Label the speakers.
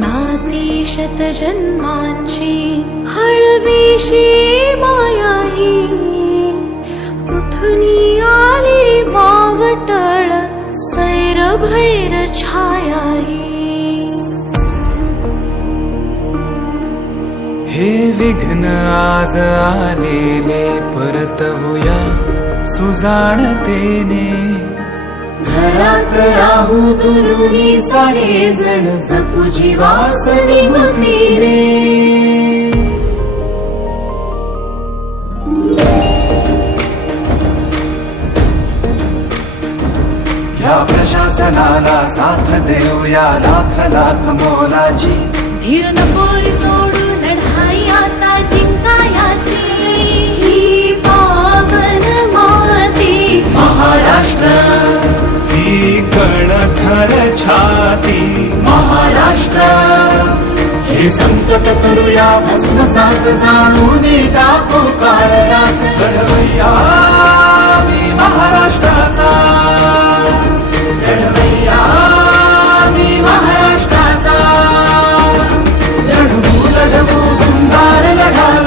Speaker 1: नाती शतजन्मांची हळवीशी मायाही कुठुनी आली मावटळ सैर भैर छाया
Speaker 2: हे विघ्न आज आलेले परतवूया सुजाणतेने घरात राहू दुरुनी सारे जण जपू जीवास निगुतीने या प्रशासनाला साथ देऊया लाख लाख मोलाची.
Speaker 1: धीर नकोरी सोडू
Speaker 2: कणखर छाती महाराष्ट्र हे संकट करूया भस्मसात जाणून टाकू काळरा घडवैया मी महाराष्ट्राचा. घडवैया मी महाराष्ट्राचा. लढवू लढवू समजार लढा